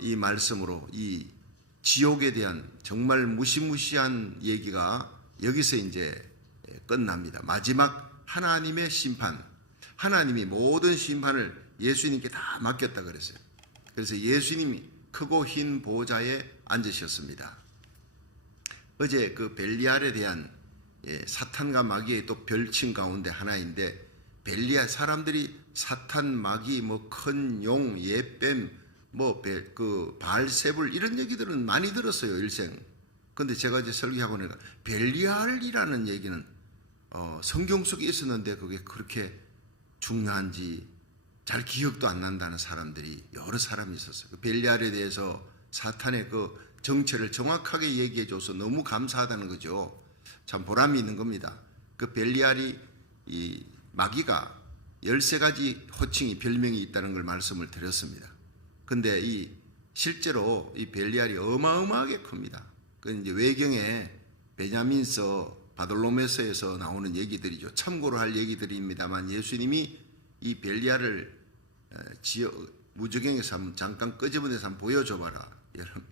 이 말씀으로 이 지옥에 대한 정말 무시무시한 얘기가 여기서 이제 끝납니다. 마지막 하나님의 심판, 하나님이 모든 심판을 예수님께 다 맡겼다 그랬어요. 그래서 예수님이 크고 흰 보좌에 앉으셨습니다. 어제 그 벨리알에 대한 사탄과 마귀의 또 별칭 가운데 하나인데, 벨리알 사람들이 사탄, 마귀, 뭐 큰 용, 예뱀, 뭐 그 바알세불 이런 얘기들은 많이 들었어요, 일생. 근데 제가 이제 설교하고 나니까 벨리알이라는 얘기는 성경 속에 있었는데 그게 그렇게 중요한지 잘 기억도 안 난다는 사람들이 여러 사람이 있었어요. 그 벨리알에 대해서 사탄의 그 정체를 정확하게 얘기해줘서 너무 감사하다는 거죠. 참 보람이 있는 겁니다. 그 벨리알이, 이 마귀가 13가지 호칭이, 별명이 있다는 걸 말씀을 드렸습니다. 근데 실제로 이 벨리알이 어마어마하게 큽니다. 그 이제 외경에 베냐민서, 바돌로메서에서 나오는 얘기들이죠. 참고로 할 얘기들입니다만, 예수님이 이 벨리알을 무저경에서 한번 잠깐 끄집어내서 한번 보여줘봐라. 여러분,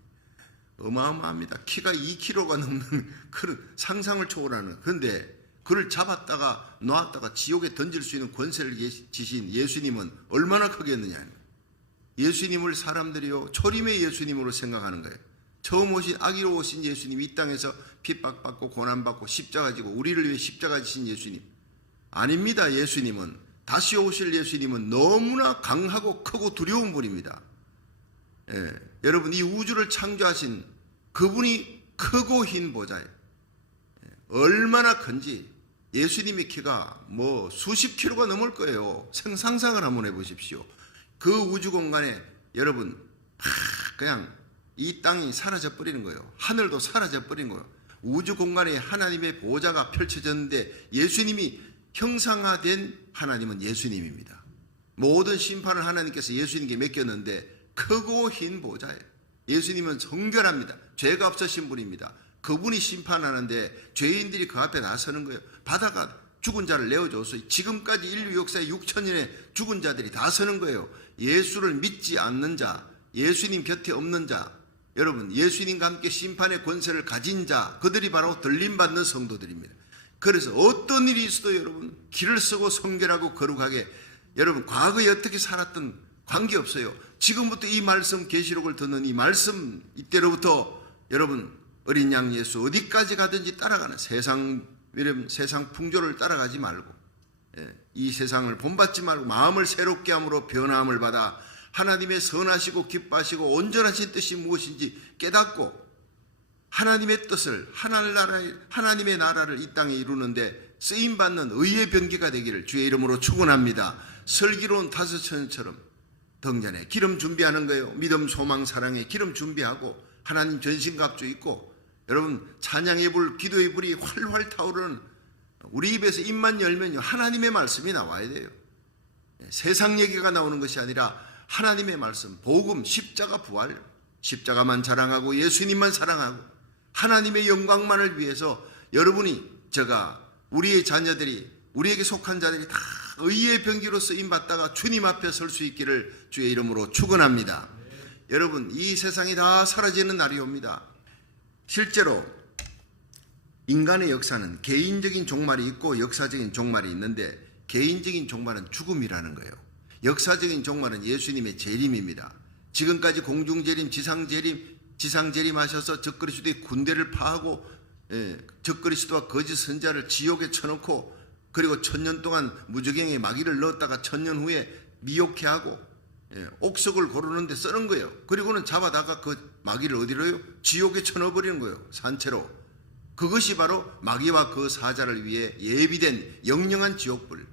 어마어마합니다. 키가 2kg가 넘는 그런 상상을 초월하는. 그런데 그를 잡았다가 놨다가 지옥에 던질 수 있는 권세를 지신 예수님은 얼마나 크겠느냐. 예수님을 사람들이요 초림의 예수님으로 생각하는 거예요. 처음 오신, 아기로 오신 예수님이 이 땅에서 핍박받고 고난받고 십자가 지고 우리를 위해 십자가 지신 예수님 아닙니다. 예수님은, 다시 오실 예수님은 너무나 강하고 크고 두려운 분입니다. 여러분, 이 우주를 창조하신 그분이 크고 흰 보좌에 얼마나 큰지, 예수님의 키가 뭐 수십 킬로가 넘을 거예요. 상상을 한번 해보십시오. 그 우주 공간에 여러분 그냥 이 땅이 사라져 버리는 거예요. 하늘도 사라져 버린 거예요. 우주 공간에 하나님의 보좌가 펼쳐졌는데, 예수님이 형상화된 하나님은 예수님입니다. 모든 심판을 하나님께서 예수님께 맡겼는데 크고 흰 보좌에, 예수님은 정결합니다. 죄가 없으신 분입니다. 그분이 심판하는데 죄인들이 그 앞에 나서는 거예요. 바다가 죽은 자를 내어줬어요. 지금까지 인류 역사에 6,000년의 죽은 자들이 다 서는 거예요. 예수를 믿지 않는 자, 예수님 곁에 없는 자, 여러분 예수님과 함께 심판의 권세를 가진 자, 그들이 바로 들림받는 성도들입니다. 그래서 어떤 일이 있어도 여러분 길을 쓰고 성결하고 거룩하게, 여러분 과거에 어떻게 살았던 관계없어요. 지금부터 이 말씀, 계시록을 듣는 이 말씀 이때로부터 여러분 어린 양 예수 어디까지 가든지 따라가는, 세상 풍조를 따라가지 말고, 이 세상을 본받지 말고 마음을 새롭게 함으로 변화함을 받아 하나님의 선하시고 기뻐하시고 온전하신 뜻이 무엇인지 깨닫고 하나님의 뜻을, 하나님의 나라를 이 땅에 이루는데 쓰임받는 의의 병기가 되기를 주의 이름으로 축원합니다. 슬기로운 다섯천처럼 덩전에 기름 준비하는 거예요. 믿음, 소망, 사랑에 기름 준비하고 하나님 전신갑주 입고, 여러분 찬양의 불, 기도의 불이 활활 타오르는, 우리 입에서 입만 열면요 하나님의 말씀이 나와야 돼요. 세상 얘기가 나오는 것이 아니라 하나님의 말씀, 복음, 십자가, 부활, 십자가만 자랑하고 예수님만 사랑하고 하나님의 영광만을 위해서 여러분이, 제가, 우리의 자녀들이, 우리에게 속한 자들이 다 의의 병기로 쓰임받다가 주님 앞에 설 수 있기를 주의 이름으로 축원합니다. 여러분 이 세상이 다 사라지는 날이 옵니다. 실제로 인간의 역사는 개인적인 종말이 있고 역사적인 종말이 있는데, 개인적인 종말은 죽음이라는 거예요. 역사적인 종말은 예수님의 재림입니다. 지금까지 공중재림, 지상재림 하셔서 적그리스도의 군대를 파하고, 적그리스도와 거짓 선자를 지옥에 쳐놓고, 그리고 1000년 동안 무저갱에 마귀를 넣었다가 1000년 후에 미혹해 하고 옥석을 고르는데 쓰는 거예요. 그리고는 잡아다가 그 마귀를 어디로요? 지옥에 쳐넣어버리는 거예요. 산채로. 그것이 바로 마귀와 그 사자를 위해 예비된 영영한 지옥불.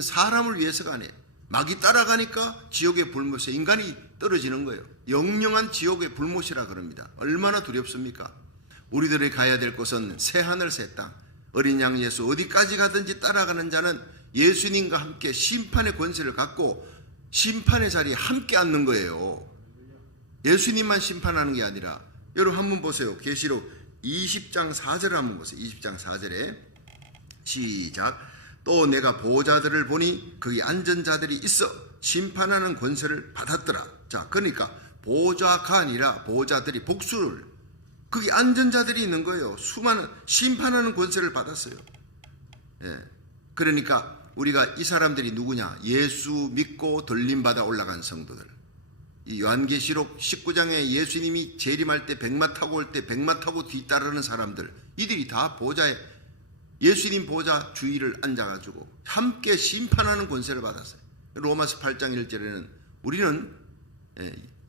사람을 위해서가 아니에요. 마귀 따라가니까 지옥의 불못에 인간이 떨어지는 거예요. 영영한 지옥의 불못이라 그럽니다. 얼마나 두렵습니까? 우리들이 가야 될 곳은 새하늘 새 땅, 어린 양 예수 어디까지 가든지 따라가는 자는 예수님과 함께 심판의 권세를 갖고 심판의 자리에 함께 앉는 거예요. 예수님만 심판하는 게 아니라, 여러분 한번 보세요. 계시록 20장 4절을 한번 보세요. 20장 4절에 시작. 또 내가 보호자들을 보니 거기 앉은 자들이 있어 심판하는 권세를 받았더라. 자, 그러니까 보호자가 아니라 보호자들이 복수를, 거기 안전자들이 있는 거예요. 수많은 심판하는 권세를 받았어요. 예. 그러니까 우리가 이 사람들이 누구냐? 예수 믿고 돌림받아 올라간 성도들. 이 요한계시록 19장에 예수님이 재림할 때 백마 타고 올 때 백마 타고 뒤따르는 사람들, 이들이 다 보좌에, 예수님 보좌 주위를 앉아가지고 함께 심판하는 권세를 받았어요. 로마서 8장 1절에는 우리는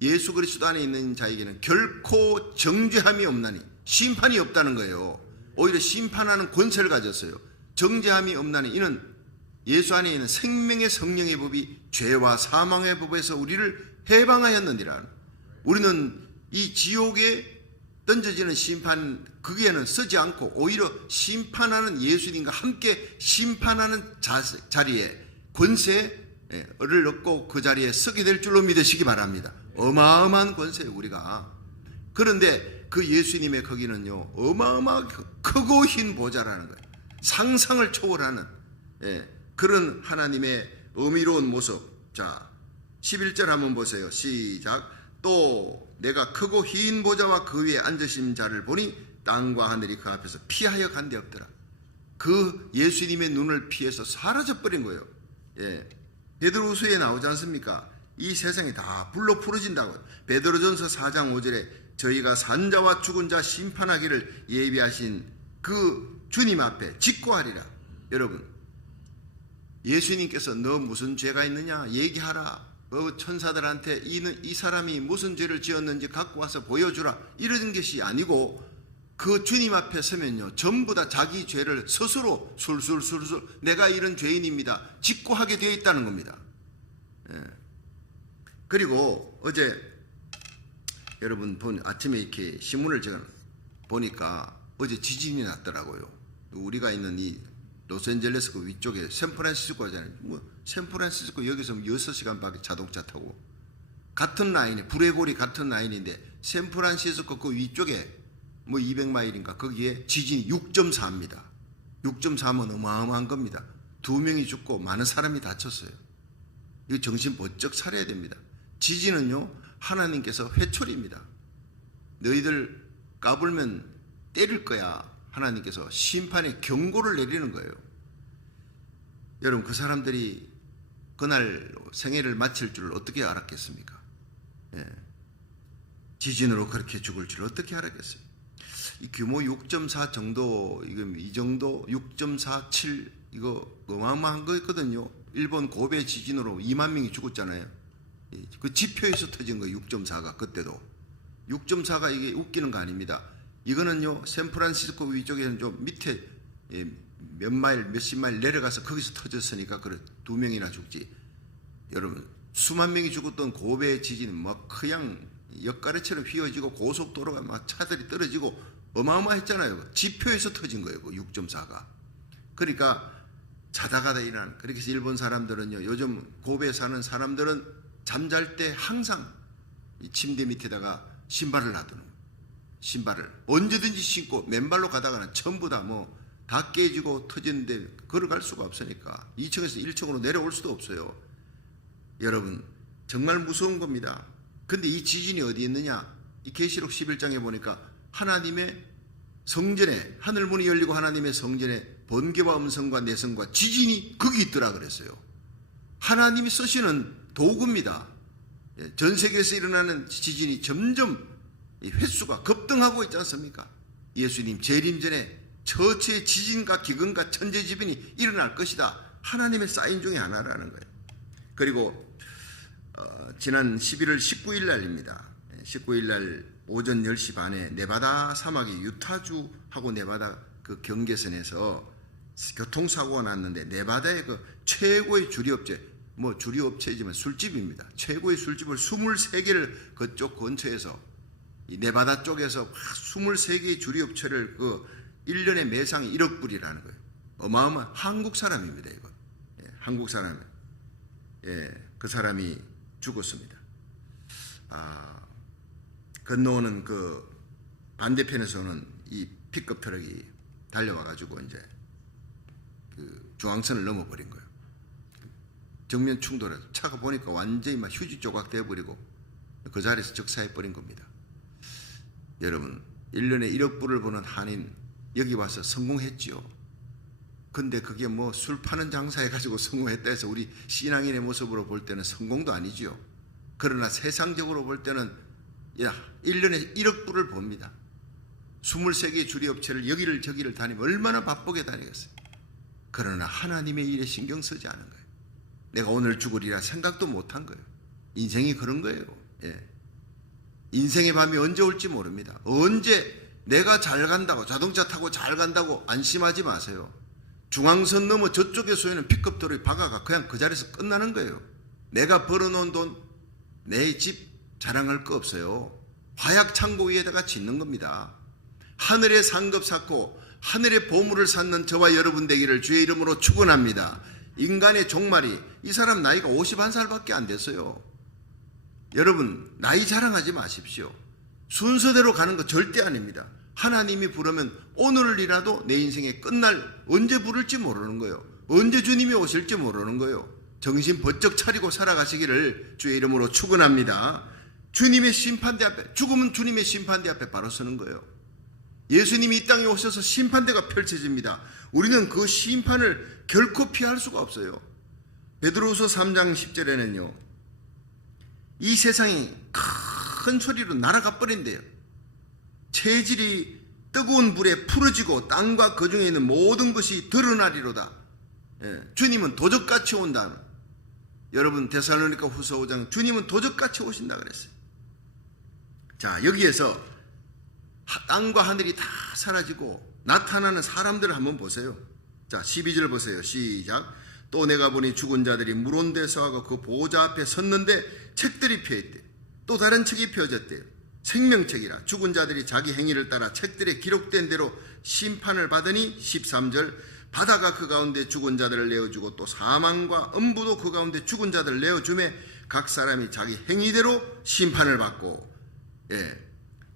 예수 그리스도 안에 있는 자에게는 결코 정죄함이 없나니, 심판이 없다는 거예요. 오히려 심판하는 권세를 가졌어요. 정죄함이 없나니 이는 예수 안에 있는 생명의 성령의 법이 죄와 사망의 법에서 우리를 해방하였느니라. 우리는 이 지옥에 던져지는 심판, 거기에는 쓰지 않고 오히려 심판하는 예수님과 함께 심판하는 자리에 권세를 얻고 그 자리에 서게 될 줄로 믿으시기 바랍니다. 어마어마한 권세예요, 우리가. 그런데 그 예수님의 거기는요, 어마어마하게 크고 흰 보좌라는 거예요. 상상을 초월하는 그런 하나님의 의미로운 모습. 자, 11절 한번 보세요. 시작. 또 내가 크고 흰 보좌와 그 위에 앉으신 자를 보니 땅과 하늘이 그 앞에서 피하여 간데 없더라. 그 예수님의 눈을 피해서 사라져버린 거예요. 베드로후서에 나오지 않습니까? 이 세상이 다 불로 부러진다고. 베드로전서 4장 5절에 저희가 산자와 죽은 자 심판하기를 예비하신 그 주님 앞에 직고하리라. 여러분, 예수님께서 너 무슨 죄가 있느냐 얘기하라. 천사들한테 이 사람이 무슨 죄를 지었는지 갖고 와서 보여주라, 이런 것이 아니고 그 주님 앞에 서면요, 전부 다 자기 죄를 스스로 술술술술 내가 이런 죄인입니다 직고하게 되어 있다는 겁니다. 그리고 어제 여러분 아침에 이렇게 신문을 제가 보니까 어제 지진이 났더라고요. 우리가 있는 이 로스앤젤레스 그 위쪽에 샌프란시스코잖아요. 샌프란시스코 여기서 6시간밖에 자동차 타고 같은 라인에, 브레골이 같은 라인인데 샌프란시스코 그 위쪽에 200마일인가 거기에 지진이 6.4입니다. 6.4면 어마어마한 겁니다. 2명이 죽고 많은 사람이 다쳤어요. 이거 정신 번쩍 차려야 됩니다. 지진은요, 하나님께서 회초리입니다. 너희들 까불면 때릴 거야. 하나님께서 심판의 경고를 내리는 거예요. 여러분, 그 사람들이 그날 생애를 마칠 줄 어떻게 알았겠습니까? 지진으로 그렇게 죽을 줄 어떻게 알았겠어요? 이 규모 6.4 정도, 이 정도 6.47 이거 어마어마한 거였거든요. 일본 고베 지진으로 2만 명이 죽었잖아요. 그 지표에서 터진 거예요. 6.4가 그때도. 6.4가 이게 웃기는 거 아닙니다. 이거는요, 샌프란시스코 위쪽에는 좀 밑에 몇 마일, 몇십 마일 내려가서 거기서 터졌으니까 그래 2명이나 죽지. 여러분, 수만 명이 죽었던 고베 지진은 막 그냥 엿가래처럼 휘어지고 고속도로가 막 차들이 떨어지고 어마어마했잖아요. 지표에서 터진 거예요. 6.4가. 그러니까 자다가다 일어나는. 그렇게 해서 일본 사람들은요, 요즘 고베에 사는 사람들은 잠잘 때 항상 이 침대 밑에다가 신발을 놔두는 거예요. 신발을 언제든지 신고 맨발로 가다가는 전부 다 다 깨지고 터지는데 걸어갈 수가 없으니까 2층에서 1층으로 내려올 수도 없어요. 여러분, 정말 무서운 겁니다. 근데 이 지진이 어디 있느냐? 이 계시록 11장에 보니까 하나님의 성전에, 하늘문이 열리고 하나님의 성전에 번개와 음성과 내성과 지진이 거기 있더라 그랬어요. 하나님이 쓰시는 도구입니다. 전 세계에서 일어나는 지진이 점점 횟수가 급등하고 있지 않습니까? 예수님 재림 전에 처처의 지진과 기근과 천재지변이 일어날 것이다. 하나님의 사인 중에 하나라는 거예요. 그리고 지난 11월 19일 날입니다. 19일 날 오전 10시 반에 네바다 사막의 유타주하고 네바다 그 경계선에서 교통사고가 났는데, 네바다의 그 최고의 주류업체, 주류업체이지만 술집입니다. 최고의 술집을 23개를 그쪽 근처에서, 이 네바다 쪽에서 23개의 주류업체를 1년에 매상이 1억 불이라는 거예요. 어마어마한 한국 사람입니다, 이거. 한국 사람. 그 사람이 죽었습니다. 건너오는 그 반대편에서는 이 픽업 트럭이 달려와가지고 이제 그 중앙선을 넘어버린 거예요. 정면 충돌해서 차가 보니까 완전히 막 휴지 조각 돼버리고 그 자리에서 즉사해버린 겁니다. 여러분 1년에 1억 불을 버는 한인 여기 와서 성공했지요. 근데 그게 뭐 술 파는 장사해가지고 성공했다 해서 우리 신앙인의 모습으로 볼 때는 성공도 아니지요. 그러나 세상적으로 볼 때는 1년에 1억 불을 법니다. 23개의 주리업체를 여기를 저기를 다니면 얼마나 바쁘게 다니겠어요. 그러나 하나님의 일에 신경 쓰지 않은 거예요. 내가 오늘 죽으리라 생각도 못한 거예요. 인생이 그런 거예요. 인생의 밤이 언제 올지 모릅니다. 언제 내가 잘 간다고 자동차 타고 잘 간다고 안심하지 마세요. 중앙선 넘어 저쪽에 쏘이는 픽업도로에 박아가 그냥 그 자리에서 끝나는 거예요. 내가 벌어놓은 돈 내 집 자랑할 거 없어요. 화약 창고 위에다가 짓는 겁니다. 하늘의 상급 쌓고 하늘의 보물을 쌓는 저와 여러분 되기를 주의 이름으로 축원합니다. 인간의 종말이 이 사람 나이가 51살밖에 안 됐어요. 여러분 나이 자랑하지 마십시오. 순서대로 가는 거 절대 아닙니다. 하나님이 부르면 오늘이라도 내 인생의 끝날 언제 부를지 모르는 거예요. 언제 주님이 오실지 모르는 거예요. 정신 번쩍 차리고 살아가시기를 주의 이름으로 축원합니다. 주님의 심판대 앞에, 죽음은 주님의 심판대 앞에 바로 서는 거예요. 예수님이 이 땅에 오셔서 심판대가 펼쳐집니다. 우리는 그 심판을 결코 피할 수가 없어요. 베드로후서 3장 10절에는요 이 세상이 큰 소리로 날아가 버린대요. 체질이 뜨거운 불에 풀어지고 땅과 그 중에 있는 모든 것이 드러나리로다. 주님은 도적같이 온다. 여러분 데살로니가 후서 5장 주님은 도적같이 오신다 그랬어요. 자 여기에서 땅과 하늘이 다 사라지고 나타나는 사람들을 한번 보세요. 자 12절 보세요. 시작. 또 내가 보니 죽은 자들이 물온데 서하고 그 보호자 앞에 섰는데 책들이 펴있대. 또 다른 책이 펴졌대요. 생명책이라. 죽은 자들이 자기 행위를 따라 책들에 기록된 대로 심판을 받으니 13절. 바다가 그 가운데 죽은 자들을 내어주고 또 사망과 음부도 그 가운데 죽은 자들을 내어주매 각 사람이 자기 행위대로 심판을 받고.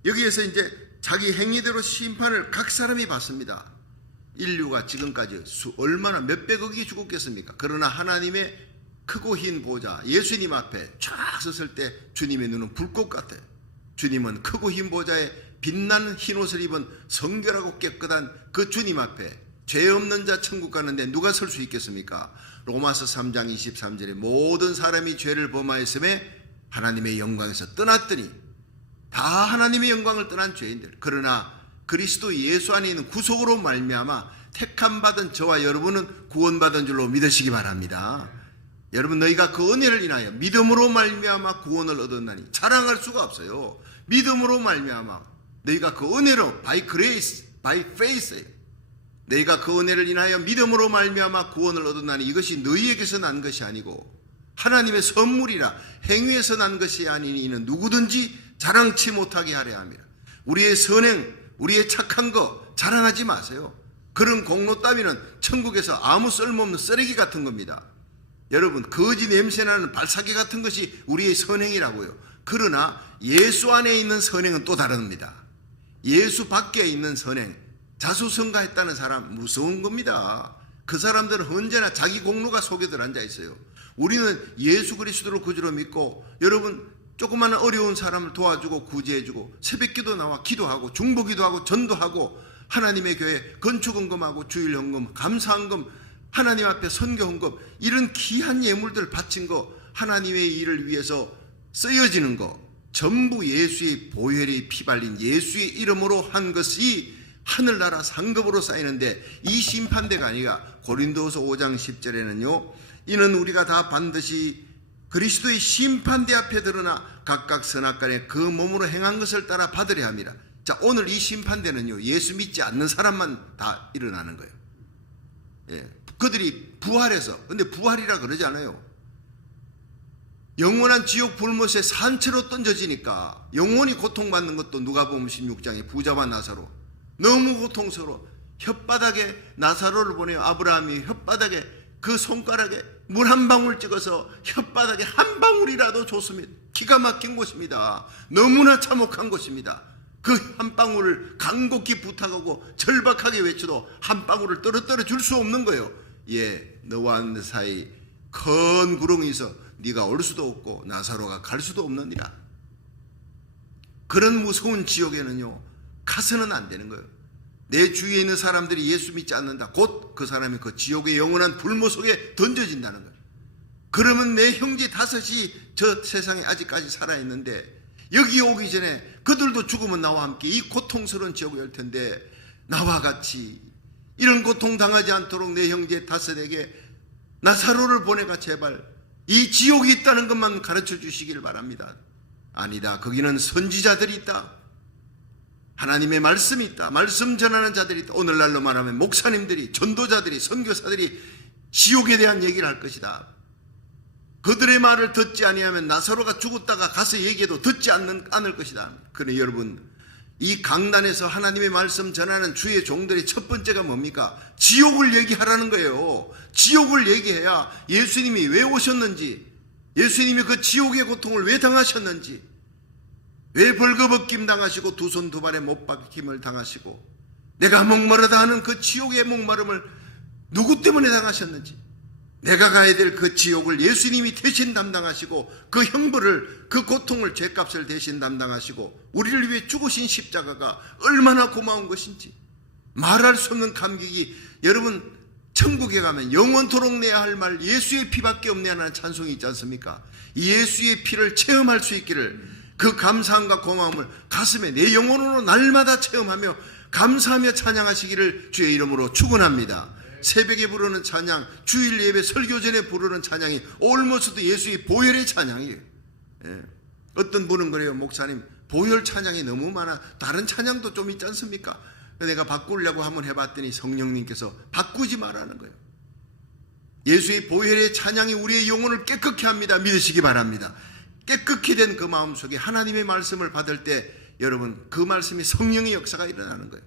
여기에서 이제 자기 행위대로 심판을 각 사람이 받습니다. 인류가 지금까지 얼마나 몇백억이 죽었겠습니까? 그러나 하나님의 크고 흰 보좌 예수님 앞에 쫙 섰을 때 주님의 눈은 불꽃 같아요. 주님은 크고 흰 보좌에 빛나는 흰 옷을 입은 성결하고 깨끗한 그 주님 앞에 죄 없는 자 천국 가는데 누가 설 수 있겠습니까? 로마서 3장 23절에 모든 사람이 죄를 범하였음에 하나님의 영광에서 떠났더니 다 하나님의 영광을 떠난 죄인들. 그러나 그리스도 예수 안에 있는 구속으로 말미암아 택함받은 저와 여러분은 구원받은 줄로 믿으시기 바랍니다. 여러분 너희가 그 은혜를 인하여 믿음으로 말미암아 구원을 얻었나니 자랑할 수가 없어요. 믿음으로 말미암아 너희가 그 은혜로 by grace, by faith 너희가 그 은혜를 인하여 믿음으로 말미암아 구원을 얻었나니 이것이 너희에게서 난 것이 아니고 하나님의 선물이라 행위에서 난 것이 아니니 이는 누구든지 자랑치 못하게 하려 함이라. 우리의 선행, 우리의 착한 거 자랑하지 마세요. 그런 공로 따위는 천국에서 아무 쓸모없는 쓰레기 같은 겁니다. 여러분 거지 냄새나는 발사기 같은 것이 우리의 선행이라고요. 그러나 예수 안에 있는 선행은 또 다릅니다. 예수 밖에 있는 선행, 자수성가했다는 사람 무서운 겁니다. 그 사람들은 언제나 자기 공로가 속에 들어앉아 있어요. 우리는 예수 그리스도를 구주로 믿고 여러분 조그마한 어려운 사람을 도와주고 구제해주고 새벽기도 나와 기도하고 중보기도하고 전도하고 하나님의 교회 건축헌금하고 주일헌금 감사헌금 하나님 앞에 선교헌금 이런 귀한 예물들을 바친 거 하나님의 일을 위해서 쓰여지는 거 전부 예수의 보혈이 피발린 예수의 이름으로 한 것이 하늘나라 상급으로 쌓이는데 이 심판대가 아니라 고린도서 5장 10절에는요 이는 우리가 다 반드시 그리스도의 심판대 앞에 드러나 각각 선악간에 그 몸으로 행한 것을 따라 받으려 함이라. 자 오늘 이 심판대는요 예수 믿지 않는 사람만 다 일어나는 거예요. 그들이 부활해서 근데 부활이라 그러지 않아요. 영원한 지옥 불못에 산채로 던져지니까 영원히 고통받는 것도 누가복음 16장에 부자와 나사로 너무 고통스러워. 혓바닥에 나사로를 보내요. 아브라함이 혓바닥에 그 손가락에 물 한 방울 찍어서 혓바닥에 한 방울이라도 줬으면 기가 막힌 것입니다. 너무나 참혹한 것입니다. 그 한 방울을 간곡히 부탁하고 절박하게 외쳐도 한 방울을 떨어뜨려 줄 수 없는 거예요. 너와 내 사이 큰 구렁이 있어 네가 올 수도 없고 나사로가 갈 수도 없느니라. 그런 무서운 지옥에는요 가서는 안 되는 거예요. 내 주위에 있는 사람들이 예수 믿지 않는다, 곧 그 사람이 그 지옥의 영원한 불모 속에 던져진다는 거예요. 그러면 내 형제 다섯이 저 세상에 아직까지 살아있는데 여기 오기 전에 그들도 죽으면 나와 함께 이 고통스러운 지옥에 올 텐데, 나와 같이 이런 고통 당하지 않도록 내 형제 다섯에게 나사로를 보내가 제발 이 지옥이 있다는 것만 가르쳐 주시기를 바랍니다. 아니다, 거기는 선지자들이 있다, 하나님의 말씀이 있다, 말씀 전하는 자들이 있다. 오늘날로 말하면 목사님들이, 전도자들이, 선교사들이 지옥에 대한 얘기를 할 것이다. 그들의 말을 듣지 아니하면 나사로가 죽었다가 가서 얘기해도 듣지 않을 것이다. 그러니 여러분, 이 강단에서 하나님의 말씀 전하는 주의 종들의 첫 번째가 뭡니까? 지옥을 얘기하라는 거예요. 지옥을 얘기해야 예수님이 왜 오셨는지, 예수님이 그 지옥의 고통을 왜 당하셨는지, 왜 벌거벗김 당하시고 두 손 두 발에 못 박힘을 당하시고 내가 목마르다 하는 그 지옥의 목마름을 누구 때문에 당하셨는지, 내가 가야 될 그 지옥을 예수님이 대신 담당하시고 그 형벌을, 그 고통을, 죄값을 대신 담당하시고 우리를 위해 죽으신 십자가가 얼마나 고마운 것인지 말할 수 없는 감격이, 여러분 천국에 가면 영원토록 내야 할 말 예수의 피밖에 없네 하는 찬송이 있지 않습니까? 예수의 피를 체험할 수 있기를, 그 감사함과 고마움을 가슴에 내 영혼으로 날마다 체험하며 감사하며 찬양하시기를 주의 이름으로 축원합니다. 새벽에 부르는 찬양, 주일 예배 설교 전에 부르는 찬양이 올모스도 예수의 보혈의 찬양이에요. 예. 어떤 분은 그래요, 목사님 보혈 찬양이 너무 많아, 다른 찬양도 좀 있지 않습니까? 내가 바꾸려고 한번 해봤더니 성령님께서 바꾸지 말라는 거예요. 예수의 보혈의 찬양이 우리의 영혼을 깨끗게 합니다. 믿으시기 바랍니다. 깨끗히 된 그 마음속에 하나님의 말씀을 받을 때 여러분, 그 말씀이 성령의 역사가 일어나는 거예요.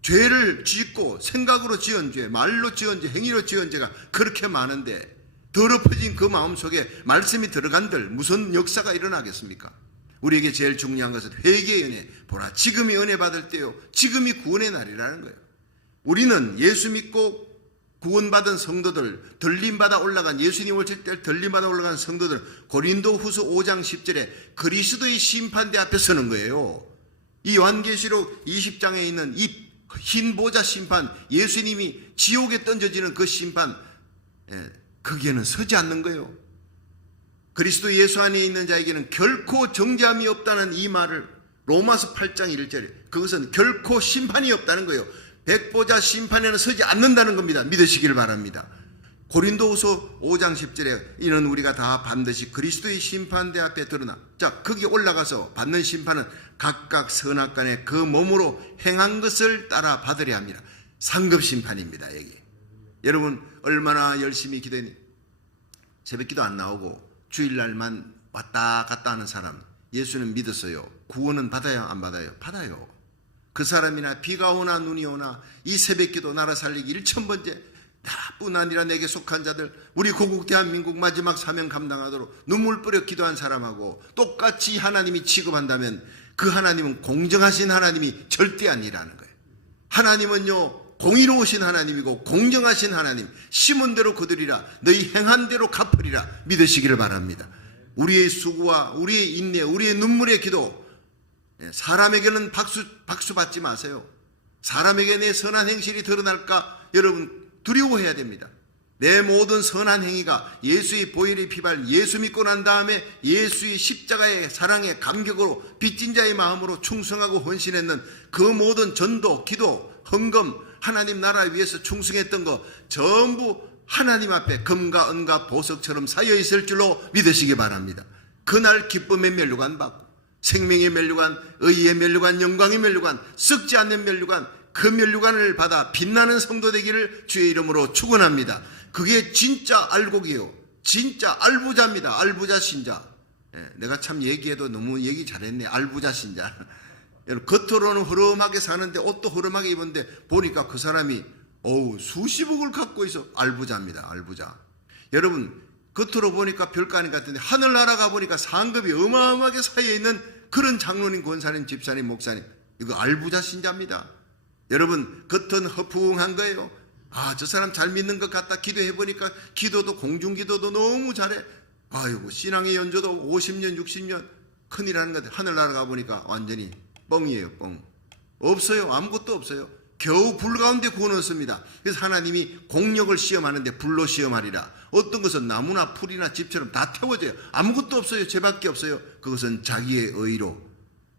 죄를 짓고 생각으로 지은 죄, 말로 지은 죄, 행위로 지은 죄가 그렇게 많은데 더럽혀진 그 마음속에 말씀이 들어간들 무슨 역사가 일어나겠습니까? 우리에게 제일 중요한 것은 회개의 은혜. 보라, 지금이 은혜 받을 때요, 지금이 구원의 날이라는 거예요. 우리는 예수 믿고 구원받은 성도들, 들림받아 올라간, 예수님 오실 때 들림받아 올라간 성도들, 고린도후서 5장 10절에 그리스도의 심판대 앞에 서는 거예요. 이 요한계시록 20장에 있는 이 흰 보좌 심판, 예수님이 지옥에 던져지는 그 심판, 거기에는 서지 않는 거예요. 그리스도 예수 안에 있는 자에게는 결코 정죄함이 없다는 이 말을 로마서 8장 1절에, 그것은 결코 심판이 없다는 거예요. 백보자 심판에는 서지 않는다는 겁니다. 믿으시길 바랍니다. 고린도후서 5장 10절에 이는 우리가 다 반드시 그리스도의 심판대 앞에 드러나, 자, 거기 올라가서 받는 심판은 각각 선악간에 그 몸으로 행한 것을 따라 받으려 합니다. 상급 심판입니다. 여기 여러분 얼마나 열심히 기도했니? 새벽기도 안 나오고 주일날만 왔다 갔다 하는 사람, 예수는 믿었어요. 구원은 받아요, 안 받아요? 받아요. 그 사람이나 비가 오나 눈이 오나 이 새벽기도 나라 살리기 1000번째, 나뿐 아니라 내게 속한 자들, 우리 고국 대한민국 마지막 사명 감당하도록 눈물 뿌려 기도한 사람하고 똑같이 하나님이 취급한다면 그 하나님은 공정하신 하나님이 절대 아니라는 거예요. 하나님은요 공의로우신 하나님이고 공정하신 하나님, 심은 대로 거두리라, 너희 행한 대로 갚으리라. 믿으시기를 바랍니다. 우리의 수고와 우리의 인내, 우리의 눈물의 기도, 사람에게는 박수 받지 마세요. 사람에게 내 선한 행실이 드러날까 여러분 두려워해야 됩니다. 내 모든 선한 행위가 예수의 보혈의 피발, 예수 믿고 난 다음에 예수의 십자가의 사랑의 감격으로 빚진 자의 마음으로 충성하고 헌신했는 그 모든 전도, 기도, 헌금, 하나님 나라 위해서 충성했던 거 전부 하나님 앞에 금과 은과 보석처럼 쌓여 있을 줄로 믿으시기 바랍니다. 그날 기쁨의 면류관 받고 생명의 면류관, 의의 면류관, 영광의 면류관, 썩지 않는 면류관, 그 면류관을 받아 빛나는 성도 되기를 주의 이름으로 축원합니다. 그게 진짜 알곡이에요. 진짜 알부자입니다. 알부자 신자. 내가 참 얘기해도 너무 얘기 잘했네. 알부자 신자. 겉으로는 흐름하게 사는데 옷도 흐름하게 입었는데 보니까 그 사람이 수십억을 갖고 있어. 알부자입니다. 알부자. 여러분 겉으로 보니까 별거 아닌 것 같은데 하늘나라 가보니까 상급이 어마어마하게 쌓여있는 그런 장로님, 권사님, 집사님, 목사님, 이거 알부자 신자입니다. 여러분 겉은 허풍한 거예요. 저 사람 잘 믿는 것 같다. 기도해보니까 기도도 공중기도도 너무 잘해. 아이고 신앙의 연조도 50년 60년 큰일 하는 것 같아요. 하늘나라 가보니까 완전히 뻥이에요. 뻥. 없어요. 아무것도 없어요. 겨우 불 가운데 구원 얻습니다. 그래서 하나님이 공력을 시험하는데 불로 시험하리라. 어떤 것은 나무나 풀이나 집처럼 다 태워져요. 아무것도 없어요. 죄밖에 없어요. 그것은 자기의 의로.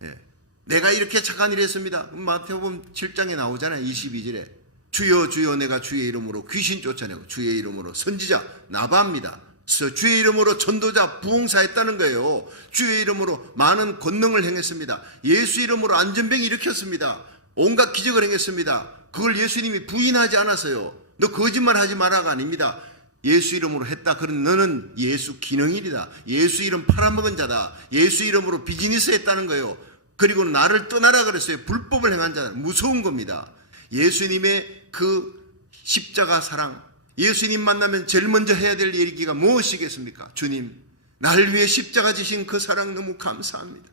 예. 내가 이렇게 착한 일을 했습니다. 마태복음 7장에 나오잖아요. 22절에 주여 주여 내가 주의 이름으로 귀신 쫓아내고 주의 이름으로 선지자 나바입니다. 주의 이름으로 전도자 부흥사했다는 거예요. 주의 이름으로 많은 권능을 행했습니다. 예수 이름으로 안전병 일으켰습니다. 온갖 기적을 행했습니다. 그걸 예수님이 부인하지 않았어요. 너 거짓말하지 마라가 아닙니다. 예수 이름으로 했다. 그런 너는 예수 기능인이다. 예수 이름 팔아먹은 자다. 예수 이름으로 비즈니스 했다는 거예요. 그리고 나를 떠나라 그랬어요. 불법을 행한 자다. 무서운 겁니다. 예수님의 그 십자가 사랑, 예수님 만나면 제일 먼저 해야 될 얘기가 무엇이겠습니까? 주님, 나를 위해 십자가 지신 그 사랑 너무 감사합니다.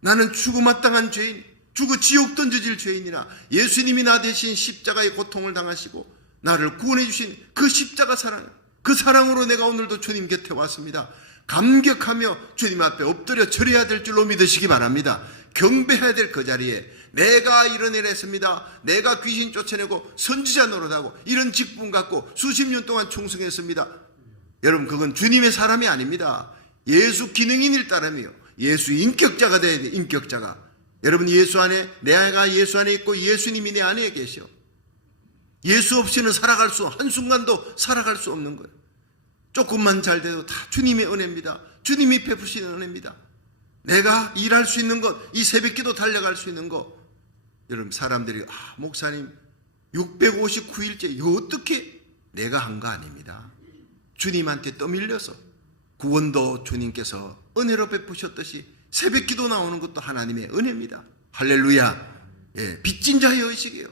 나는 죽음마땅한 죄인, 죽어 지옥 던져질 죄인이라 예수님이 나 대신 십자가의 고통을 당하시고 나를 구원해 주신 그 십자가 사랑, 그 사랑으로 내가 오늘도 주님 곁에 왔습니다. 감격하며 주님 앞에 엎드려 절해야 될 줄로 믿으시기 바랍니다. 경배해야 될 그 자리에 내가 이런 일을 했습니다. 내가 귀신 쫓아내고 선지자 노릇하고 이런 직분 갖고 수십 년 동안 충성했습니다. 여러분, 그건 주님의 사람이 아닙니다. 예수 기능인일 따름이요. 예수 인격자가 돼야 돼. 인격자가. 여러분, 예수 안에, 내가 예수 안에 있고 예수님이 내 안에 계셔. 예수 없이는 살아갈 수, 한순간도 살아갈 수 없는 거예요. 조금만 잘 돼도 다 주님의 은혜입니다. 주님이 베푸시는 은혜입니다. 내가 일할 수 있는 것, 이 새벽기도 달려갈 수 있는 것. 여러분, 사람들이 목사님 659일째 이거 어떻게? 내가 한 거 아닙니다. 주님한테 떠밀려서 구원도 주님께서 은혜로 베푸셨듯이 새벽기도 나오는 것도 하나님의 은혜입니다. 할렐루야. 예, 빚진 자의 의식이에요.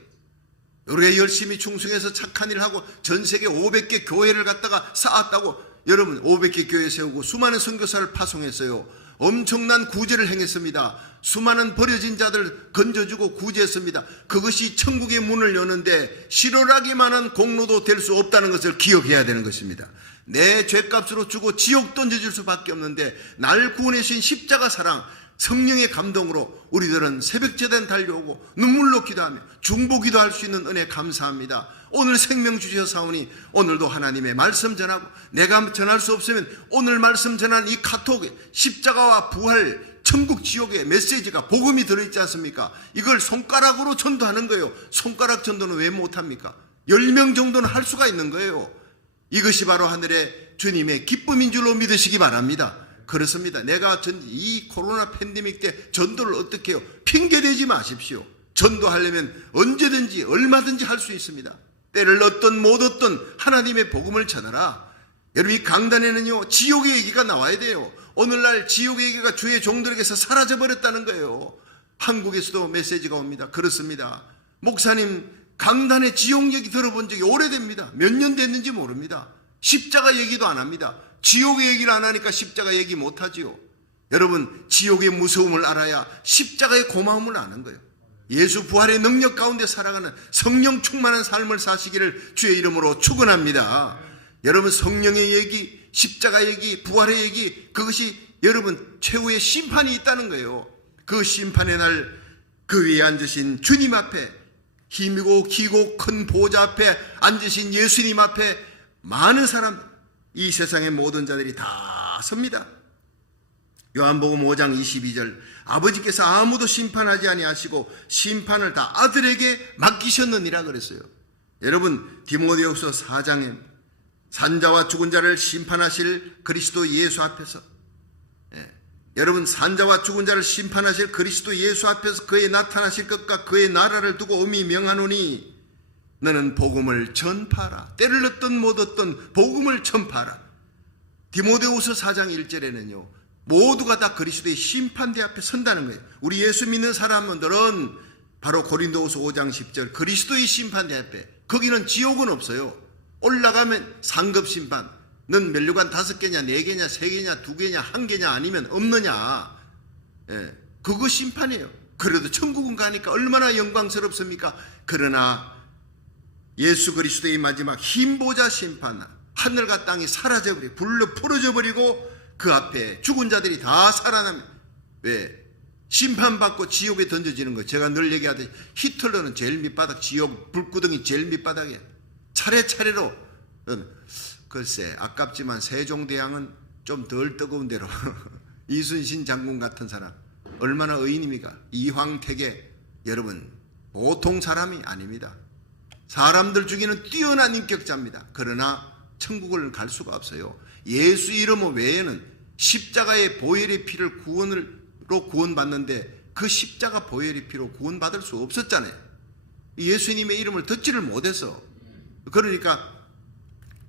우리가 열심히 충성해서 착한 일을 하고 전 세계 500개 교회를 갖다가 쌓았다고. 여러분, 500개 교회 세우고 수많은 선교사를 파송했어요. 엄청난 구제를 행했습니다. 수많은 버려진 자들 건져주고 구제했습니다. 그것이 천국의 문을 여는데 실어라기만한 공로도 될 수 없다는 것을 기억해야 되는 것입니다. 내 죄값으로 주고 지옥 던져줄 수밖에 없는데 날 구원해 주신 십자가 사랑, 성령의 감동으로 우리들은 새벽제단 달려오고 눈물로 기도하며 중보기도 할 수 있는 은혜 감사합니다. 오늘 생명 주셔사오니 오늘도 하나님의 말씀 전하고, 내가 전할 수 없으면 오늘 말씀 전한 이 카톡에 십자가와 부활, 천국 지옥의 메시지가 복음이 들어있지 않습니까? 이걸 손가락으로 전도하는 거예요. 손가락 전도는 왜 못합니까? 10명 정도는 할 수가 있는 거예요. 이것이 바로 하늘의 주님의 기쁨인 줄로 믿으시기 바랍니다. 그렇습니다. 내가 이 코로나 팬데믹 때 전도를 어떻게 해요? 핑계대지 마십시오. 전도하려면 언제든지 얼마든지 할 수 있습니다. 때를 얻든 못 얻든 하나님의 복음을 전하라. 여러분, 이 강단에는요 지옥의 얘기가 나와야 돼요. 오늘날 지옥의 얘기가 주의 종들에게서 사라져버렸다는 거예요. 한국에서도 메시지가 옵니다. 그렇습니다. 목사님, 강단에 지옥 얘기 들어본 적이 오래됩니다. 몇 년 됐는지 모릅니다. 십자가 얘기도 안 합니다. 지옥의 얘기를 안 하니까 십자가 얘기 못하지요. 여러분, 지옥의 무서움을 알아야 십자가의 고마움을 아는 거예요. 예수 부활의 능력 가운데 살아가는 성령 충만한 삶을 사시기를 주의 이름으로 축원합니다. 여러분, 성령의 얘기, 십자가 얘기, 부활의 얘기, 그것이 여러분 최후의 심판이 있다는 거예요. 그 심판의 날 그 위에 앉으신 주님 앞에, 힘이고 기고 큰 보좌 앞에 앉으신 예수님 앞에 많은 사람, 이 세상의 모든 자들이 다 섭니다. 요한복음 5장 22절, 아버지께서 아무도 심판하지 아니하시고 심판을 다 아들에게 맡기셨느니라 그랬어요. 여러분, 디모데후서 4장에 산자와 죽은 자를 심판하실 그리스도 예수 앞에서, 여러분, 산자와 죽은 자를 심판하실 그리스도 예수 앞에서 그의 나타나실 것과 그의 나라를 두고 엄히 명하노니 너는 복음을 전파하라. 때를 얻든 못 얻든 복음을 전파하라. 디모데후서 4장 1절에는요 모두가 다 그리스도의 심판대 앞에 선다는 거예요. 우리 예수 믿는 사람들은 바로 고린도후서 5장 10절 그리스도의 심판대 앞에, 거기는 지옥은 없어요. 올라가면 상급 심판. 넌 면류관 5개냐 4개냐 3개냐 2개냐 1개냐 아니면 없느냐, 그거 심판이에요. 그래도 천국은 가니까 얼마나 영광스럽습니까? 그러나 예수 그리스도의 마지막 흰보자 심판, 하늘과 땅이 사라져버리고 불로 풀어져 버리고 그 앞에 죽은 자들이 다 살아나면 왜? 심판받고 지옥에 던져지는 거예요. 제가 늘 얘기하듯이 히틀러는 제일 밑바닥, 지옥 불구덩이 제일 밑바닥에 차례차례로. 글쎄 아깝지만 세종대왕은 좀 덜 뜨거운 대로 이순신 장군 같은 사람 얼마나 의인입니까? 이황택에 여러분 보통 사람이 아닙니다. 사람들 중에는 뛰어난 인격자입니다. 그러나 천국을 갈 수가 없어요. 예수 이름 외에는 십자가의 보혈의 피를 구원으로 구원받는데 그 십자가 보혈의 피로 구원받을 수 없었잖아요. 예수님의 이름을 듣지를 못해서. 그러니까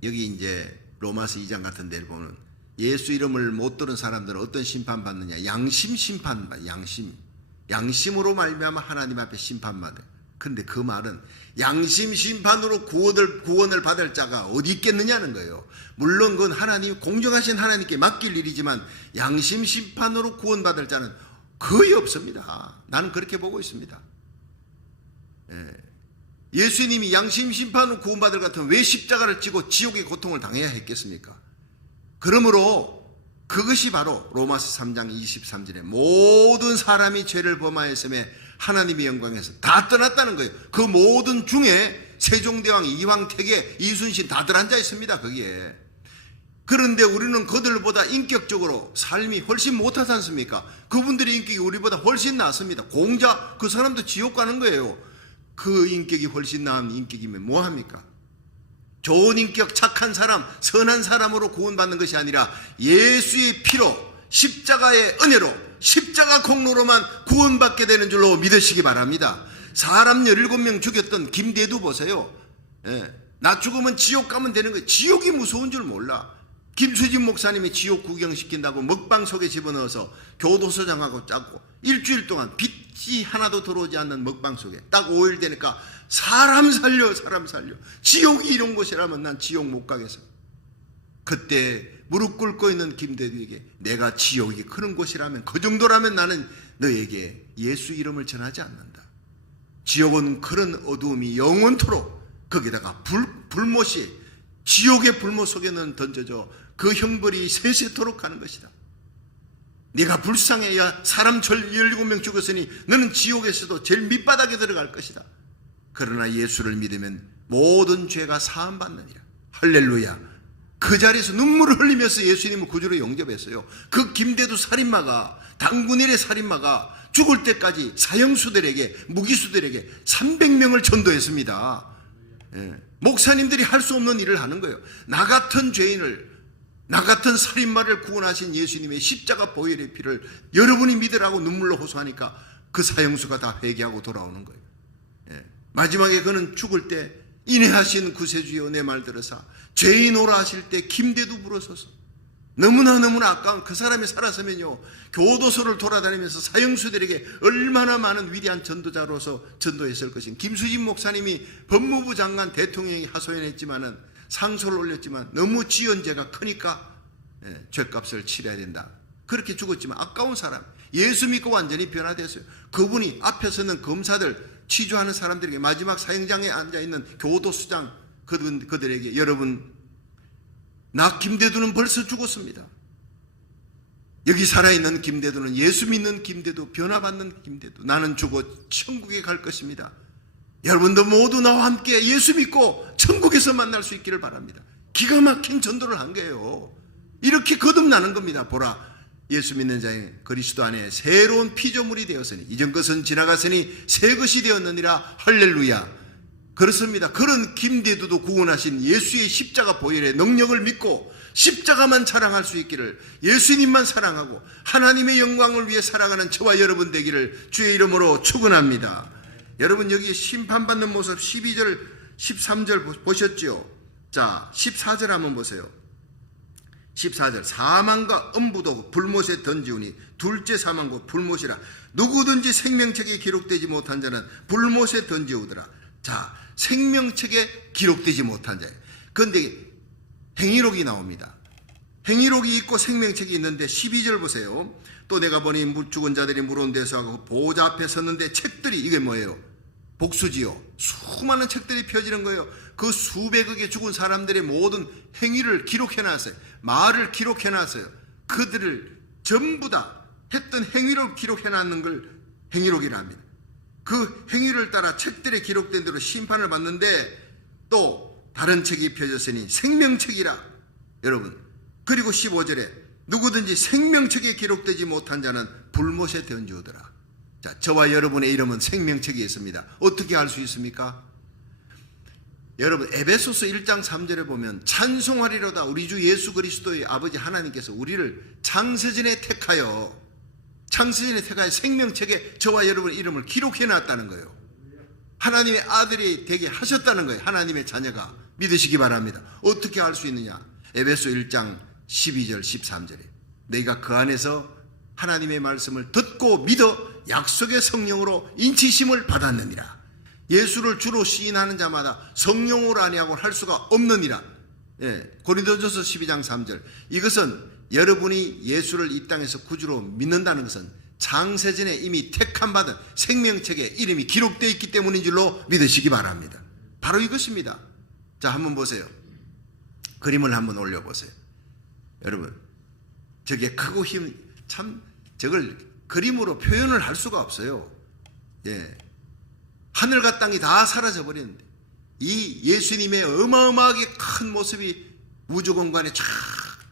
여기 이제 로마서 2장 같은 데를 보면 예수 이름을 못 들은 사람들은 어떤 심판받느냐? 양심 심판, 양심으로 말미암아 하나님 앞에 심판받아요. 근데 그 말은 양심 심판으로 구원을 받을 자가 어디 있겠느냐는 거예요. 물론 그건 하나님, 공정하신 하나님께 맡길 일이지만 양심 심판으로 구원받을 자는 거의 없습니다. 나는 그렇게 보고 있습니다. 예수님이 양심 심판으로 구원받을 것 같으면 왜 십자가를 지고 지옥의 고통을 당해야 했겠습니까? 그러므로 그것이 바로 로마서 3장 23절에 모든 사람이 죄를 범하였음에 하나님의 영광에서 다 떠났다는 거예요. 그 모든 중에 세종대왕, 이황택에, 이순신 다들 앉아 있습니다. 거기에. 그런데 우리는 그들보다 인격적으로 삶이 훨씬 못하지 않습니까? 그분들의 인격이 우리보다 훨씬 낫습니다. 공자, 그 사람도 지옥 가는 거예요. 그 인격이 훨씬 나은 인격이면 뭐합니까? 좋은 인격, 착한 사람, 선한 사람으로 구원받는 것이 아니라 예수의 피로, 십자가의 은혜로, 십자가 공로로만 구원받게 되는 줄로 믿으시기 바랍니다. 사람 17명 죽였던 김대두 보세요. 나 죽으면 지옥 가면 되는 거예요. 지옥이 무서운 줄 몰라. 김수진 목사님이 지옥 구경시킨다고 먹방 속에 집어넣어서 교도소장하고 짜고 일주일 동안 빛이 하나도 들어오지 않는 먹방 속에 딱 5일 되니까 사람 살려 지옥이 이런 곳이라면 난 지옥 못 가겠어. 그때 무릎 꿇고 있는 김대두에게 내가 지옥이 그런 곳이라면, 그 정도라면 나는 너에게 예수 이름을 전하지 않는다. 지옥은 그런 어두움이 영원토록, 거기다가 불못이 지옥의 불못 속에는 던져져 그 형벌이 세세토록 가는 것이다. 네가 불쌍해야 사람 17명 죽었으니 너는 지옥에서도 제일 밑바닥에 들어갈 것이다. 그러나 예수를 믿으면 모든 죄가 사함받느니라. 할렐루야. 그 자리에서 눈물을 흘리면서 예수님을 구주로 영접했어요. 그 김대두 살인마가, 당군일의 살인마가 죽을 때까지 사형수들에게, 무기수들에게 300명을 전도했습니다. 목사님들이 할 수 없는 일을 하는 거예요. 나 같은 죄인을, 나 같은 살인마를 구원하신 예수님의 십자가 보혈의 피를 여러분이 믿으라고 눈물로 호소하니까 그 사형수가 다 회개하고 돌아오는 거예요. 마지막에 그는 죽을 때 인애하신 구세주여 내 말 들으사 죄인오라 하실 때 김대두 불어서서 너무나 아까운 그 사람이 살았으면요 교도소를 돌아다니면서 사형수들에게 얼마나 많은 위대한 전도자로서 전도했을 것인. 김수진 목사님이 법무부 장관 대통령이 하소연했지만은 상소를 올렸지만 너무 지은 죄가 크니까 죄값을 치러야 된다. 그렇게 죽었지만 아까운 사람, 예수 믿고 완전히 변화됐어요. 그분이 앞에 서는 검사들, 취조하는 사람들에게, 마지막 사형장에 앉아있는 교도소장 그들에게 여러분, 나 김대두는 벌써 죽었습니다. 여기 살아있는 김대두는, 예수 믿는 김대두, 변화받는 김대두, 나는 죽어 천국에 갈 것입니다. 여러분도 모두 나와 함께 예수 믿고 천국에서 만날 수 있기를 바랍니다. 기가 막힌 전도를 한 거예요. 이렇게 거듭나는 겁니다. 보라, 예수 믿는 자의 그리스도 안에 새로운 피조물이 되었으니 이전 것은 지나갔으니 새 것이 되었느니라. 할렐루야. 그렇습니다. 그런 김대두도 구원하신 예수의 십자가 보혈의 능력을 믿고 십자가만 자랑할 수 있기를, 예수님만 사랑하고 하나님의 영광을 위해 살아가는 저와 여러분 되기를 주의 이름으로 축원합니다. 여러분, 여기 심판받는 모습 12절 13절 보셨죠? 자, 14절 한번 보세요. 14절, 사망과 음부도 불못에 던지우니 둘째 사망과 불못이라. 누구든지 생명책에 기록되지 못한 자는 불못에 던지우더라. 자, 생명책에 기록되지 못한 자. 그런데 행위록이 나옵니다. 행위록이 있고 생명책이 있는데 12절 보세요. 또 내가 보니 죽은 자들이 물온 데서 하고 보호자 앞에 섰는데 책들이, 이게 뭐예요? 복수지요. 수많은 책들이 펴지는 거예요. 그 수백억의 죽은 사람들의 모든 행위를 기록해놨어요. 말을 기록해놨어요. 그들을 전부 다 했던 행위를 기록해놨는 걸 행위록이라 합니다. 그 행위를 따라 책들에 기록된 대로 심판을 받는데 또 다른 책이 펴졌으니 생명책이라. 여러분, 그리고 15절에 누구든지 생명책에 기록되지 못한 자는 불못에 던지오더라. 자, 저와 여러분의 이름은 생명책에 있습니다. 어떻게 알 수 있습니까? 여러분, 에베소서 1장 3절에 보면 찬송하리로다 우리 주 예수 그리스도의 아버지 하나님께서 우리를 창세전에 택하여 생명책에 저와 여러분의 이름을 기록해 놨다는 거예요. 하나님의 아들이 되게 하셨다는 거예요. 하나님의 자녀가. 믿으시기 바랍니다. 어떻게 알 수 있느냐? 에베소 1장 12절 13절에 너희가 그 안에서 하나님의 말씀을 듣고 믿어 약속의 성령으로 인치심을 받았느니라. 예수를 주로 시인하는 자마다 성령으로 아니하고는 할 수가 없느니라. 고린도전서 12장 3절. 이것은 여러분이 예수를 이 땅에서 구주로 믿는다는 것은 창세전에 이미 택함받은 생명책에 이름이 기록되어 있기 때문인 줄로 믿으시기 바랍니다. 바로 이것입니다. 자, 한번 보세요. 그림을 한번 올려보세요. 여러분, 저게 크고 참 저걸 그림으로 표현을 할 수가 없어요. 하늘과 땅이 다 사라져 버렸는데 이 예수님의 어마어마하게 큰 모습이 우주 공간에 쫙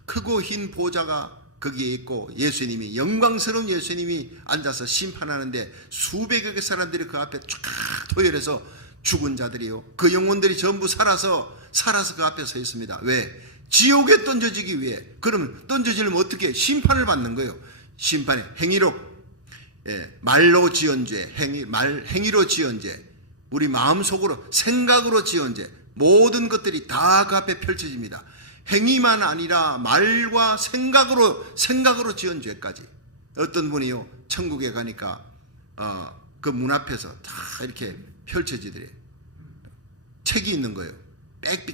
크고 흰 보좌가 거기에 있고 예수님이, 영광스러운 예수님이 앉아서 심판하는데 수백여 개 사람들이 그 앞에 쫙 도열해서 죽은 자들이요, 그 영혼들이 전부 살아서 그 앞에 서 있습니다. 왜? 지옥에 던져지기 위해. 그럼 던져지려면 어떻게? 심판을 받는 거예요. 심판의 행위록, 말로 지은 죄, 행위로 지은 죄, 우리 마음속으로 생각으로 지은 죄, 모든 것들이 다 그 앞에 펼쳐집니다. 행위만 아니라 말과 생각으로 지은 죄까지. 어떤 분이요, 천국에 가니까 그 문 앞에서 다 이렇게 펼쳐지더래요. 책이 있는 거예요.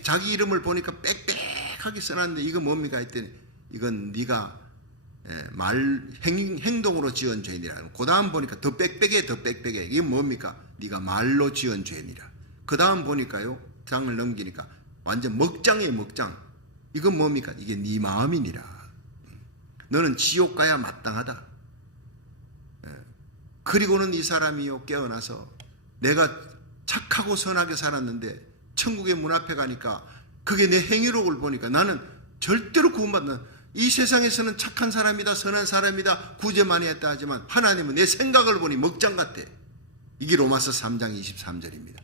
자기 이름을 보니까 빽빽하게 써놨는데 이거 뭡니까 했더니 이건 네가 행동으로 지은 죄니라. 그 다음 보니까 더 빽빽해. 이게 뭡니까? 네가 말로 지은 죄니라. 그 다음 보니까요, 장을 넘기니까 완전 먹장이에요. 먹장. 이건 뭡니까? 이게 네 마음이니라. 너는 지옥 가야 마땅하다. 그리고는 이 사람이요, 깨어나서 내가 착하고 선하게 살았는데 천국의 문 앞에 가니까 그게 내 행위록을 보니까 나는 절대로 구원받는, 이 세상에서는 착한 사람이다, 선한 사람이다, 구제 많이 했다 하지만 하나님은 내 생각을 보니 먹장 같아. 이게 로마서 3장 23절입니다.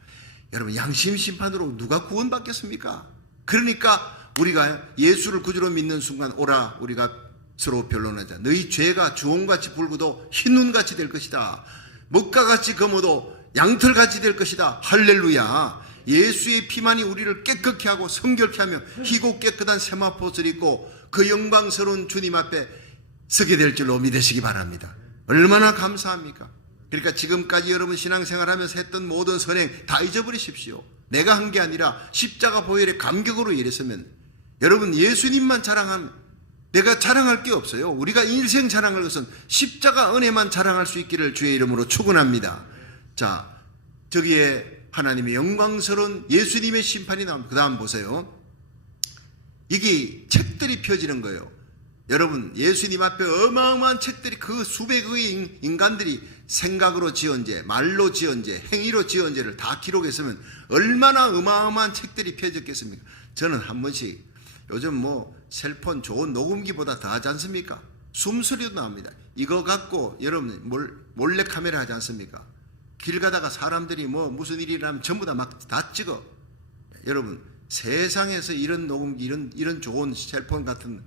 여러분, 양심 심판으로 누가 구원받겠습니까? 그러니까 우리가 예수를 구주로 믿는 순간 오라 우리가 서로 변론하자. 너희 죄가 주홍같이 붉어도 흰눈같이 될 것이다. 먹가같이 검어도 양털같이 될 것이다. 할렐루야. 예수의 피만이 우리를 깨끗게 하고 성결케 하며 희고 깨끗한 세마포옷을 입고 그 영광스러운 주님 앞에 서게 될 줄로 믿으시기 바랍니다. 얼마나 감사합니까? 그러니까 지금까지 여러분 신앙생활하면서 했던 모든 선행 다 잊어버리십시오. 내가 한 게 아니라 십자가 보혈의 감격으로 일했으면, 여러분 예수님만 자랑하면 내가 자랑할 게 없어요. 우리가 인생 자랑할 것은 십자가 은혜만 자랑할 수 있기를 주의 이름으로 축원합니다. 자, 저기에 하나님의 영광스러운 예수님의 심판이 나옵니다. 그 다음 보세요. 이게 책들이 펴지는 거예요. 여러분, 예수님 앞에 어마어마한 책들이, 그 수백의 인간들이 생각으로 지은 죄, 말로 지은 죄, 행위로 지은 죄를 다 기록했으면 얼마나 어마어마한 책들이 펴졌겠습니까? 저는 한 번씩 요즘 셀폰 좋은 녹음기보다 더 하지 않습니까? 숨소리도 나옵니다. 이거 갖고 여러분 몰래 카메라 하지 않습니까? 길 가다가 사람들이 무슨 일이 일어나면 전부 다 막 다 찍어. 여러분, 세상에서 이런 녹음기, 이런 좋은 셀폰 같은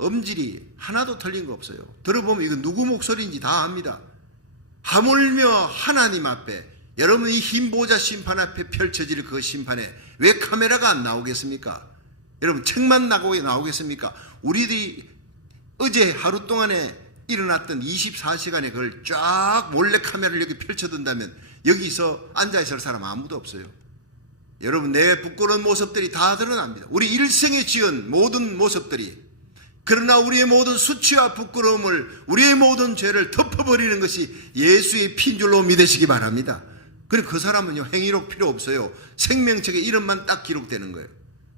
음질이 하나도 틀린 거 없어요. 들어보면 이거 누구 목소리인지 다 압니다. 하물며 하나님 앞에, 여러분 이 흰 보좌 심판 앞에 펼쳐질 그 심판에 왜 카메라가 안 나오겠습니까? 여러분, 책만 나오겠습니까? 우리들이 어제 하루 동안에 일어났던 24시간에 그걸 쫙 몰래 카메라를 여기 펼쳐둔다면 여기서 앉아있을 사람 아무도 없어요. 여러분, 내 부끄러운 모습들이 다 드러납니다. 우리 일생에 지은 모든 모습들이. 그러나 우리의 모든 수치와 부끄러움을, 우리의 모든 죄를 덮어버리는 것이 예수의 피인 줄로 믿으시기 바랍니다. 그리고 그 사람은요, 행위록 필요 없어요. 생명책에 이름만 딱 기록되는 거예요.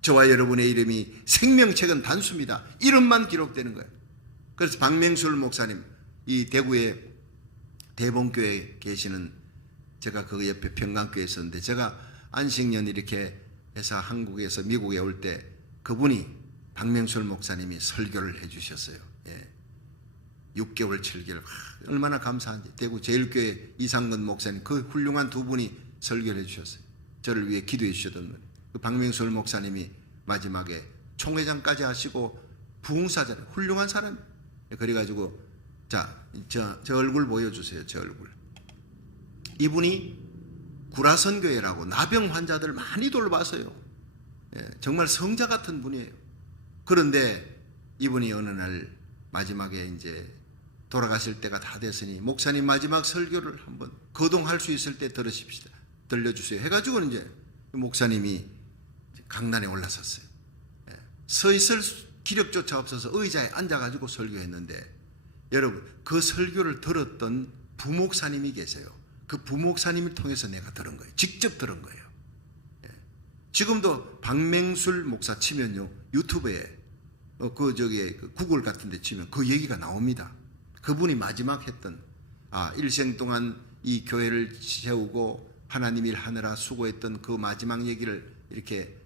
저와 여러분의 이름이, 생명책은 단수입니다. 이름만 기록되는 거예요. 그래서 박맹술 목사님, 이 대구에 대봉교회 계시는, 제가 그 옆에 평강교회에 있었는데, 제가 안식년 이렇게 해서 한국에서 미국에 올 때 그분이 박명술 목사님이 설교를 해주셨어요. 6개월 7개월 얼마나 감사한지. 대구 제일교회 이상근 목사님, 그 훌륭한 두 분이 설교를 해주셨어요. 저를 위해 기도해 주셨던 분. 그 박명술 목사님이 마지막에 총회장까지 하시고 부흥사잖아요. 훌륭한 사람. 그래가지고 저 얼굴 보여주세요. 저 얼굴. 이분이 구라선교회라고 나병 환자들 많이 돌봤어요. 정말 성자 같은 분이에요. 그런데 이분이 어느 날 마지막에 이제 돌아가실 때가 다 됐으니, 목사님 마지막 설교를 한번 거동할 수 있을 때 들으십시다, 들려주세요 해가지고 이제 목사님이 강단에 올라섰어요. 서 있을 기력조차 없어서 의자에 앉아가지고 설교했는데, 여러분 그 설교를 들었던 부목사님이 계세요. 그 부목사님을 통해서 내가 들은 거예요. 직접 들은 거예요. 지금도 박맹술 목사 치면요, 유튜브에 그 구글 같은 데 치면 그 얘기가 나옵니다. 그분이 마지막 했던, 일생 동안 이 교회를 세우고 하나님 일 하느라 수고했던 그 마지막 얘기를 이렇게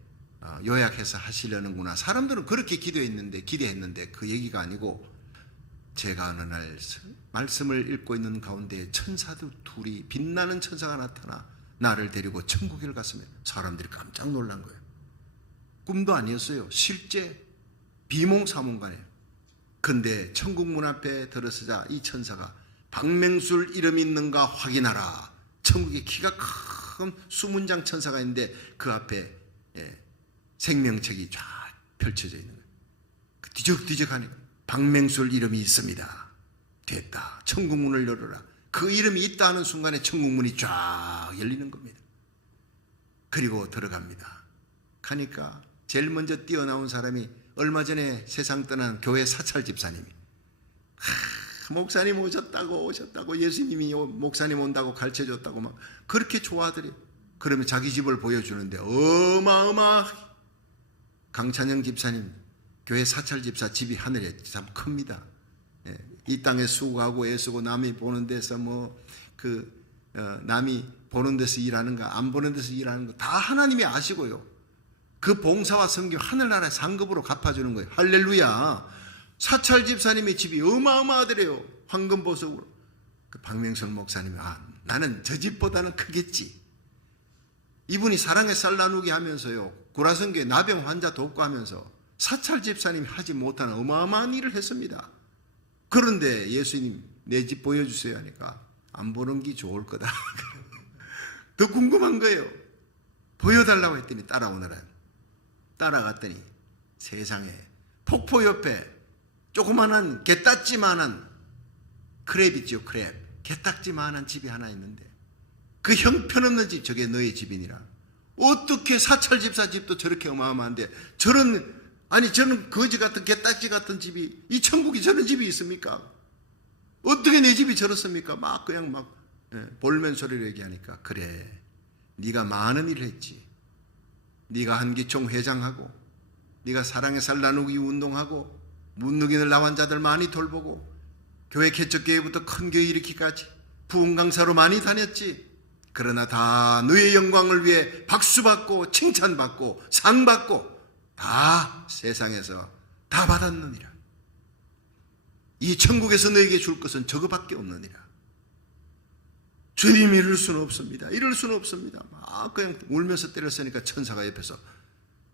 요약해서 하시려는구나. 사람들은 그렇게 기대했는데 그 얘기가 아니고, 제가 어느 날 말씀을 읽고 있는 가운데 천사들 둘이, 빛나는 천사가 나타나 나를 데리고 천국에 갔으면 사람들이 깜짝 놀란 거예요. 꿈도 아니었어요. 실제 비몽사몽간에. 근데 천국 문 앞에 들어서자 이 천사가 박맹술 이름 있는가 확인하라. 천국에 키가 큰 수문장 천사가 있는데 그 앞에 생명책이 쫙 펼쳐져 있는 거예요. 뒤적뒤적하니까 박맹술 이름이 있습니다. 됐다. 천국 문을 열어라. 그 이름이 있다 하는 순간에 천국 문이 쫙 열리는 겁니다. 그리고 들어갑니다. 가니까 제일 먼저 뛰어나온 사람이 얼마 전에 세상 떠난 교회 사찰 집사님이, 목사님 오셨다고 예수님이 목사님 온다고 가르쳐줬다고 막 그렇게 좋아하더래요. 그러면 자기 집을 보여주는데 어마어마하게, 강찬영 집사님 교회 사찰 집사 집이 하늘에 참 큽니다. 이 땅에 수고하고 애쓰고 남이 보는 데서 남이 보는 데서 일하는가 안 보는 데서 일하는 거 다 하나님이 아시고요. 그 봉사와 섬김 하늘나라에 상급으로 갚아주는 거예요. 할렐루야. 사찰 집사님의 집이 어마어마하더래요. 황금보석으로. 그 박명철 목사님이, 나는 저 집보다는 크겠지. 이분이 사랑의 쌀 나누기 하면서요, 구라선교회 나병 환자 돕고 하면서 사찰 집사님이 하지 못하는 어마어마한 일을 했습니다. 그런데 예수님 내 집 보여주세요 하니까 안 보는 게 좋을 거다. 더 궁금한 거예요. 보여달라고 했더니 따라오느라. 따라갔더니 세상에 폭포 옆에 조그만한 게딱지만한 크랩 있죠. 크랩. 게딱지만한 집이 하나 있는데 그 형편없는 집, 저게 너의 집이니라. 어떻게 사찰 집사 집도 저렇게 어마어마한데 저런 거지 같은 게딱지 같은 집이, 이 천국에 저런 집이 있습니까? 어떻게 내 집이 저렇습니까? 볼멘 소리로 얘기하니까, 그래 네가 많은 일을 했지. 네가 한기총 회장하고, 네가 사랑의 살 나누기 운동하고, 문둥이들 나환자들 많이 돌보고, 교회 개척교회부터 큰 교회 일으키기까지 부흥 강사로 많이 다녔지. 그러나 다 너의 영광을 위해 박수받고 칭찬받고 상받고 다 세상에서 다 받았느니라. 이 천국에서 너에게 줄 것은 저거밖에 없느니라. 주님 이럴 수는 없습니다. 이럴 수는 없습니다. 그냥 울면서 때렸으니까 천사가 옆에서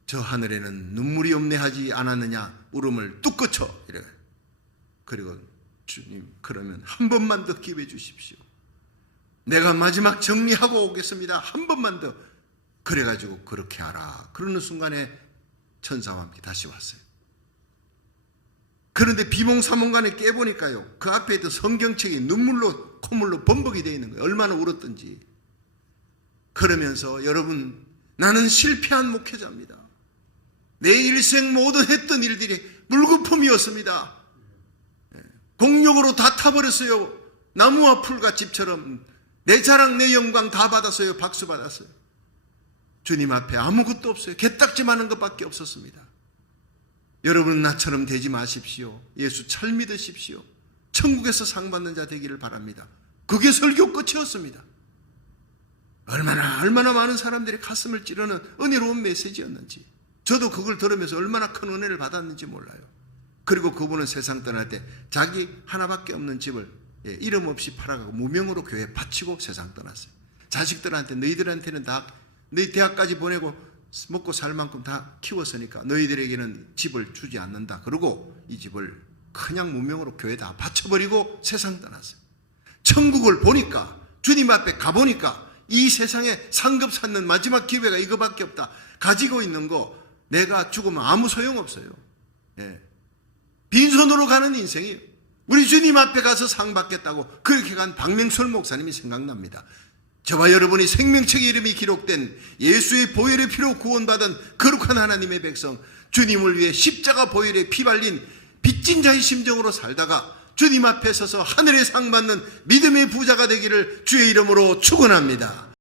저 하늘에는 눈물이 없네 하지 않았느냐 울음을 뚝 그쳐 이래. 그리고 주님 그러면 한 번만 더 기회 주십시오. 내가 마지막 정리하고 오겠습니다. 한 번만 더. 그래가지고 그렇게 하라. 그러는 순간에 천사와 함께 다시 왔어요. 그런데 비몽사몽간에 깨보니까요, 그 앞에 있던 성경책이 눈물로 콧물로 범벅이 되어 있는 거예요. 얼마나 울었던지. 그러면서 여러분, 나는 실패한 목회자입니다. 내 일생 모든 했던 일들이 물거품이었습니다. 공력으로 다 타버렸어요. 나무와 풀과 집처럼 내 자랑 내 영광 다 받았어요. 박수 받았어요. 주님 앞에 아무것도 없어요. 게딱지 많은 것밖에 없었습니다. 여러분은 나처럼 되지 마십시오. 예수 잘 믿으십시오. 천국에서 상 받는 자 되기를 바랍니다. 그게 설교 끝이었습니다. 얼마나 많은 사람들이 가슴을 찌르는 은혜로운 메시지였는지, 저도 그걸 들으면서 얼마나 큰 은혜를 받았는지 몰라요. 그리고 그분은 세상 떠날 때 자기 하나밖에 없는 집을 이름 없이 팔아가고 무명으로 교회에 바치고 세상 떠났어요. 자식들한테 너희들한테는 다 너희 대학까지 보내고 먹고 살 만큼 다 키웠으니까 너희들에게는 집을 주지 않는다. 그러고 이 집을 그냥 무명으로 교회에 다 바쳐버리고 세상 떠났어요. 천국을 보니까, 주님 앞에 가보니까 이 세상에 상급 찾는 마지막 기회가 이거밖에 없다. 가지고 있는 거 내가 죽으면 아무 소용없어요. 빈손으로 가는 인생이에요. 우리 주님 앞에 가서 상 받겠다고 그렇게 간 박명철 목사님이 생각납니다. 저와 여러분이 생명책의 이름이 기록된 예수의 보혈의 피로 구원받은 거룩한 하나님의 백성, 주님을 위해 십자가 보혈에 피 발린 빚진 자의 심정으로 살다가 주님 앞에 서서 하늘의 상 받는 믿음의 부자가 되기를 주의 이름으로 축원합니다.